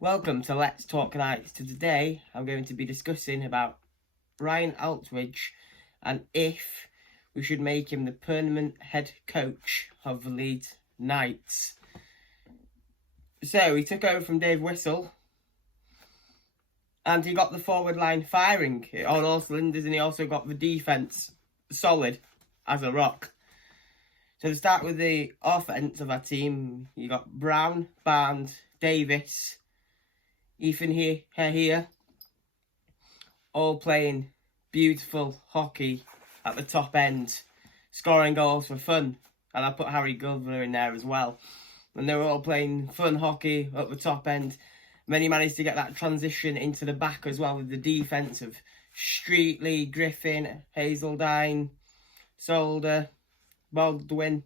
Welcome to Let's Talk Knights. Today I'm going to be discussing about Ryan Aldridge and if we should make him the permanent head coach of the Leeds Knights. So he took over from Dave Whistle and he got the forward line firing on all cylinders, and he also got the defence solid as a rock. So to start with the offence of our team, you got Brown, Barnes, Davis, Ethan here, all playing beautiful hockey at the top end, scoring goals for fun. And I put Harry Glover in there as well. And they were all playing fun hockey at the top end. And then he managed to get that transition into the back as well with the defence of Streetley, Griffin, Hazeldine, Solder, Baldwin.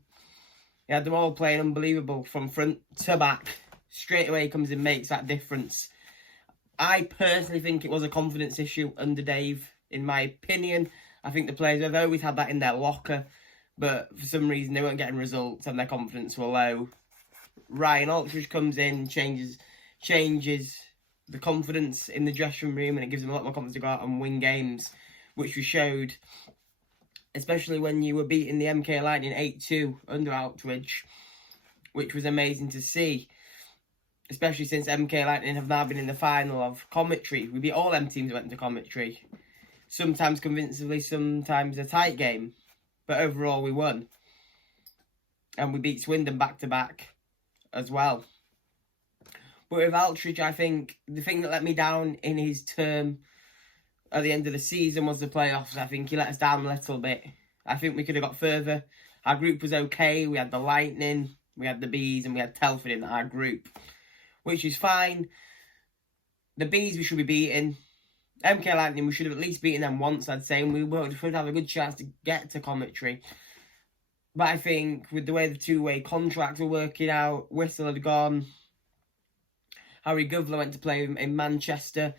He had them all playing unbelievable from front to back. Straight away comes and makes that difference. I personally think it was a confidence issue under Dave, in my opinion. I think the players have always had that in their locker, but for some reason they weren't getting results and their confidence were low. Ryan Aldridge comes in, changes the confidence in the dressing room, and it gives them a lot more confidence to go out and win games, which we showed, especially when you were beating the MK Lightning 8-2 under Aldridge, which was amazing to see. Especially since MK Lightning have now been in the final of commentary. We beat all them teams that went into commentary. Sometimes convincingly, sometimes a tight game. But overall we won. And we beat Swindon back-to-back as well. But with Aldridge, I think the thing that let me down in his term at the end of the season was the playoffs. I think he let us down a little bit. I think we could have got further. Our group was okay. We had the Lightning, we had the Bees, and we had Telford in our group, which is fine. The Bees we should be beating. MK Lightning, we should have at least beaten them once, I'd say, and we would have a good chance to get to commentary. But I think with the way the two-way contracts were working out, Whistle had gone, Harry Glover went to play in Manchester,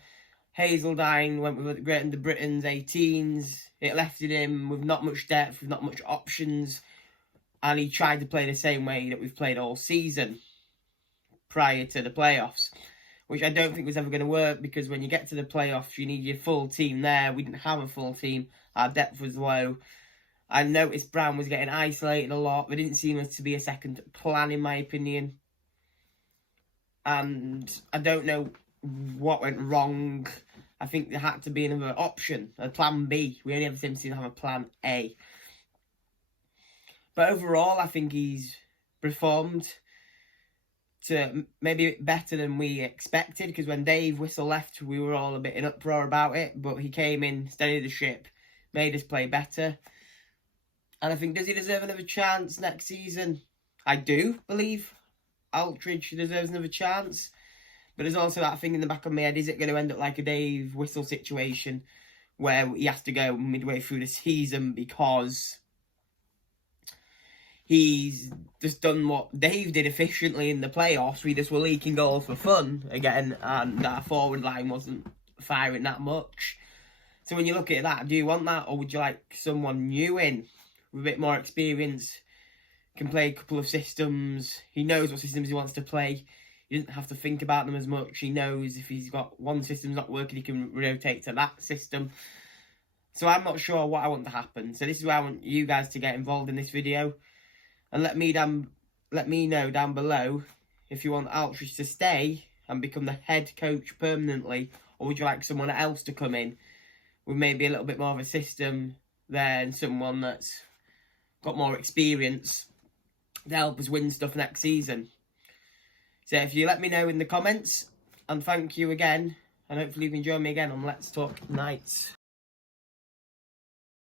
Hazeldine went with Great Under Britain's 18s. It left him with not much depth, with not much options, and he tried to play the same way that we've played all season prior to the playoffs, which I don't think was ever going to work, because when you get to the playoffs, you need your full team there. We didn't have a full team. Our depth was low. I noticed Brown was getting isolated a lot. There didn't seem to be a second plan, in my opinion. And I don't know what went wrong. I think there had to be another option, a plan B. We only ever seem to have a plan A. But overall, I think he's performed to maybe better than we expected, because when Dave Whistle left, we were all a bit in uproar about it, but he came in, steadied the ship, made us play better. And I think, does he deserve another chance next season? I do believe Aldridge deserves another chance, but there's also that thing in the back of my head, is it going to end up like a Dave Whistle situation where he has to go midway through the season because he's just done what Dave did efficiently in the playoffs? We just were leaking goals for fun again, and our forward line wasn't firing that much. So when you look at that, do you want that, or would you like someone new in with a bit more experience, can play a couple of systems? He knows what systems he wants to play. He doesn't have to think about them as much. He knows if he's got one system not working, he can rotate to that system. So I'm not sure what I want to happen. So this is where I want you guys to get involved in this video. And let me know down below if you want Aldridge to stay and become the head coach permanently, or would you like someone else to come in with maybe a little bit more of a system there, and someone that's got more experience to help us win stuff next season. So if you let me know in the comments, and thank you again, and hopefully you can join me again on Let's Talk Knights.